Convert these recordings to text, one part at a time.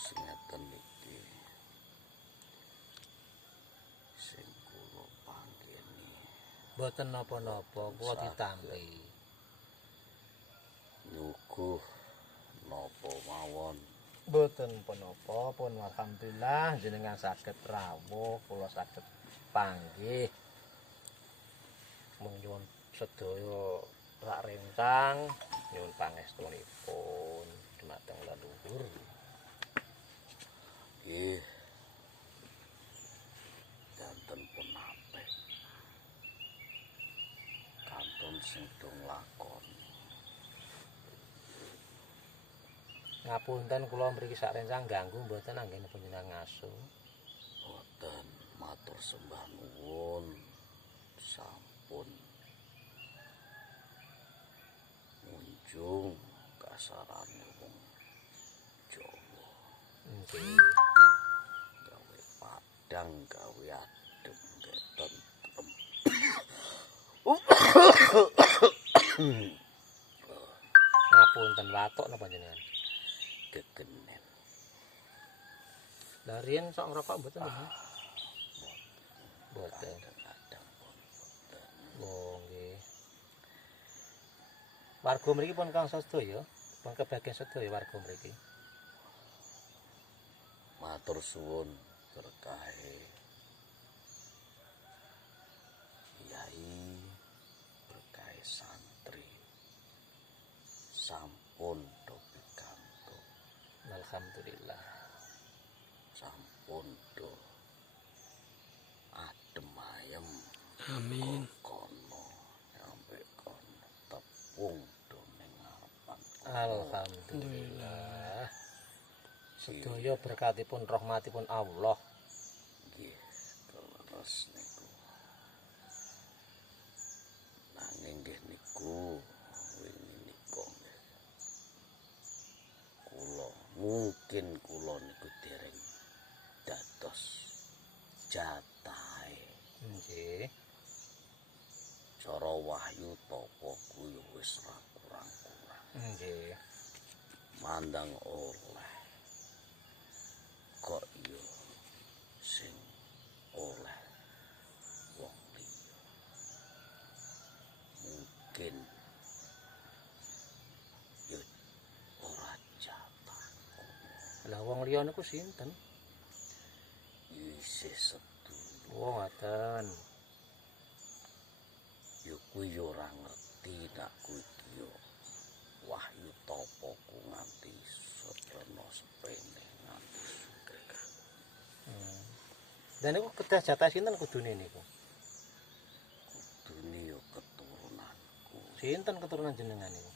ngeten iki sing kula panggeni. Mboten napa-napa, kula ditampi. Nyuguh napa mawon. Mboten punapa, pun alhamdulillah jenengan saged rawuh, kula saged panggih. Mung nyuwun sedaya rak rencang nyuwun pangestunipun dumateng leluhur. Nggih. Danten punapik. Kantun sing dong lakoni. Ngapunten kula mriki sak rencang ganggu mboten anggen panjenengan ngaso. Boten matur sembah nuwun. Sampun munjung kasarane wong Jawa. Nggih. Gawe padang, gawe adem, gawe tentrem. Ngapunten watuk napa panjenengan? Gegenen. Lah riyen sok ngrokok mboten nggih? Mboten. Kadang pun boten. Oh nggih. Warga mriki pun kangsa sedaya, pun kebagian sedaya warga mriki. Matur suwun berkahe Yai, berkahe santri. Sampun do pikantuk. Alhamdulillah. Sampun do adem ayem. Amin. Kono nyampe kono tepung do ning ngarepan. Alhamdulillah. Sedaya berkatipun rahmatipun Allah. Nggih, terus niku. Nanging nggih niku wingi nika nggih. Mungkin kula niku dereng dados jatahe. Nggih. Cara wahyu tapa kuwi wis ra kurang-kurang. Nggih. Mandang oleh. Kok yo sing oleh wong liya. Mungkin yo ora jatahku. Lah wong liya niku sinten? Isih sedulur. Oh, ngoten. Yo kuwi yo ora ngerti nek kuwi yo wahyu tapa ku nganti seprena sepene nganti sugih. Dan niku kedah jatah sinten kudune niku? Kudune yo keturunanku. Sinten keturunan jenengan niku?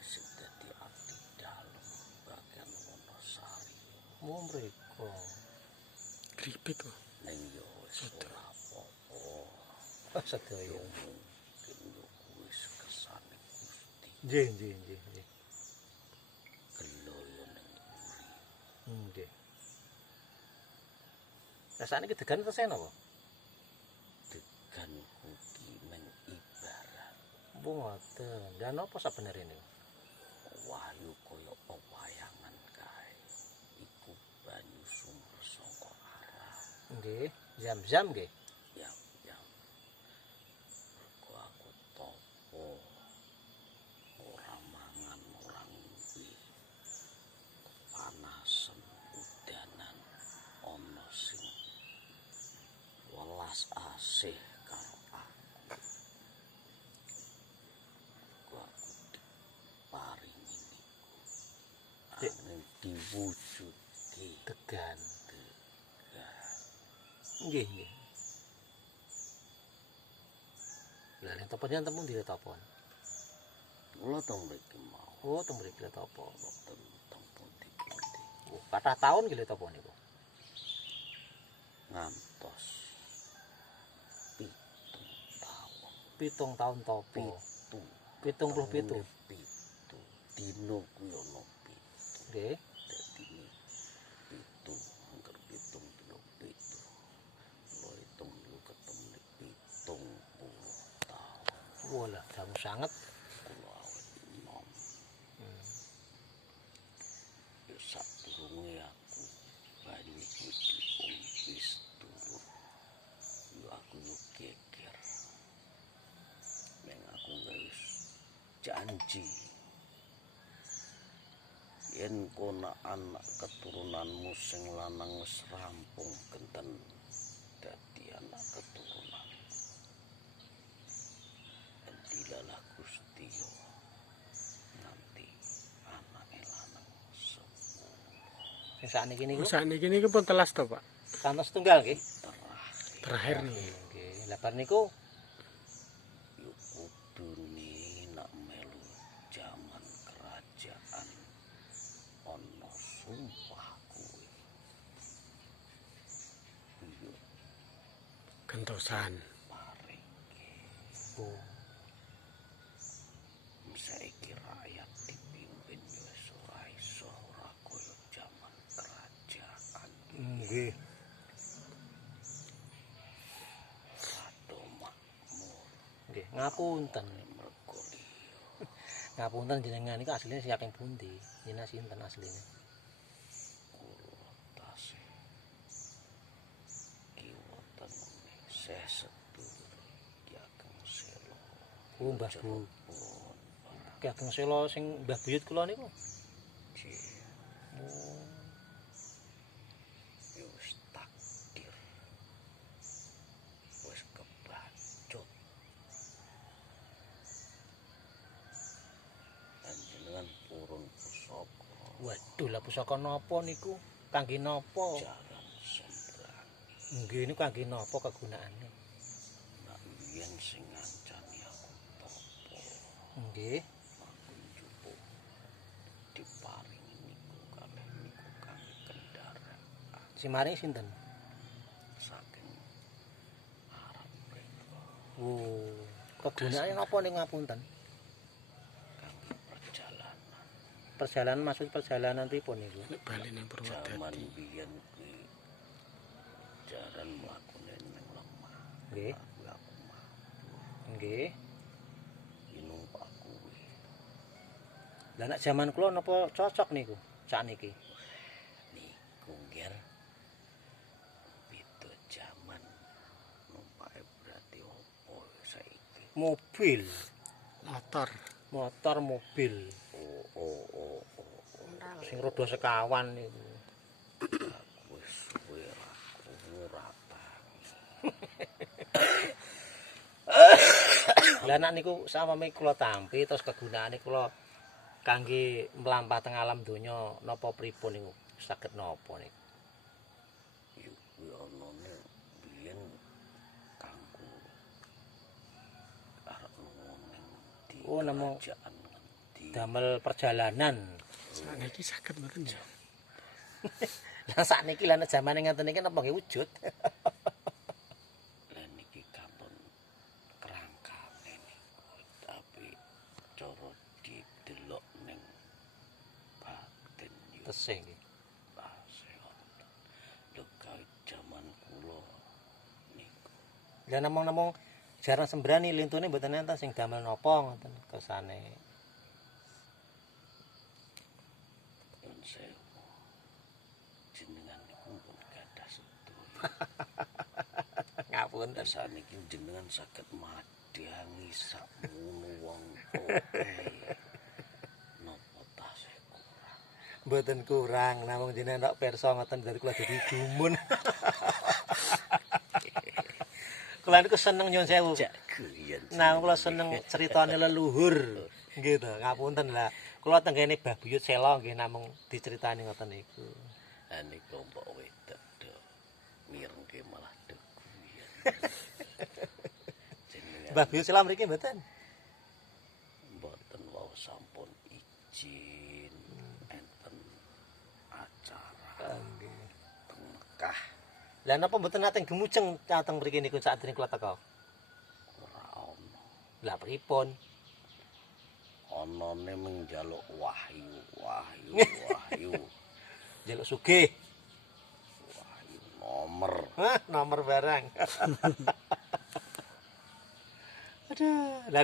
Sing dadi abdi dalem bagian Wonosari. Mu mriko. Kripit kok. Ning yo wis ora apa-apa. Oh, sedaya. Mungkin yo kuwi kesane Gusti. Nggih, nggih, nggih, nggih. Gelo yo ning uri. Nggih. Rasane iki degan terus napa? Degan kuwi meng ibarat Bu ngoten. Lah napa sabenere niku? wahyu kaya pewayangan kae. Iku banyu sumber saka arah. Nggih, Zam-zam nggih. Ya. Mergo aku topo ora mangan ora ngombe. Panasen udanan ana sing welas asih karo aku. Aku diparingi niku. Angin diwujudi Degan. degan. Nggih, nggih. Lah nek topan temu di topon. Kula tong mriki mau Oh, teng mriki topo. tentang pundi-pundi Oh, kathah taun nggih topo niku. ngantos 7 taun topo. 77. pitu dino kuwi ana pitu. Nggih. Dadi pitu angger pitung dino pitu. Kula hitung niku ketemu 70 taun. Walah, dangu sanget. Kula awet enom. Yo sak janji yen kono anak keturunanmu sing lanang wis rampung genten dadi anak keturunan. Dilalah Gusti yo nganti anake lanang 10 Sing sakniki niku Sakniki niku pun telas to, Pak. kantos tunggal nggih. Terakhir nih. Nggih. Lah bar niku yo kudune nak melu jaman kerajaan ana sumpah kuwi. Yo Gentosan. paringke oh, saiki rakyat dipimpin yo wis ora iso ora kaya jaman kerajaan. nggih. Rado makmur Nggih, ngapunten. mergo liya Ngapunten jenengan niku asline saking pundi? Jenengan sinten asline? kula tasih kiwoten sesetu Ki Ageng Sela. Oh, Mbah Bu. Pun Ki Ageng Sela sing Mbah Buyut kula niku. Ci Oh, yo wis takdir. Wis kebacut. Panjenengan purun pusaka waduh lah pusaka napa niku? Kangge napa? jaran sembrani. Nggih niku kangge napa kegunaane? Nak biyen sing ngancani aku topo. Nggih. Aku njupuk diparingi niku kalih niku kangge kendaraan Sing maring sinten? saking Arab mriku Oh, kegunaane napa ning ngapunten? kangge perjalanan. Perjalanan maksud perjalanan pripun niku? Nek bali ning Jaman Purwodadi. biyen kuwi jaran mlakune ning lemah. Nggih. Aku mah Nggih. numpak kuwi. Lah nek jaman kula napa cocok niku sakniki? Niku ngger beda jaman. Numpake berarti opo saiki? Mobil, Motor. motor mobil. Oh. Sing roda sekawan niku. Aku wis suwe ora tangi. Lah nek niku sampe kula tampi terus kegunaane kula kangge mlampah teng alam donya napa pripun niku? Saged napa niku? Yo kuwi anane biyen kanggo arep ning di Oh, namung kerajaan ngendi. damel perjalanan. Sakniki saged mboten ya? Lah sakniki lah nek jamane ngeten iki napa nggih wujud? Lah niki katon kerangkane niku tapi cara didelok ning batin yo Tesih nggih. tasih wonten. Lho kawit jaman kula niku Lah namung jarang sembrani lintune mboten enten sing damel napa ngoten kersane. Yun sewu. Jenengan niku pun gadah sedaya. Ngapunten. Saniki jenengan saged madhangi sakmono wong oke. Napa tasih kurang? Mboten kurang, namung jenengan tok pirsa ngoten dadi kula dadi gumun. Kula niku seneng nyuwun sewu. Jak guyon. Nah, kula seneng ceritane leluhur. Nggih to, ngapunten lah. Kula tenggene Mbah Buyut Sela nggih namung diceritani ngoten niku. Niku mbok wedok do mirengke malah do guyon. Jenengan Mbah Buyut Sela mriki mboten? mboten wau sampun izin enten acara Nggih. teng Mekah Lah napa mboten nate gemujeng dateng mriki niku sakdereng kula teka? ora ana. Lah pripun? Anane mung njaluk wahyu. Njaluk sugih. Wahyu nomor. Hah, nomor barang. Aduh, lah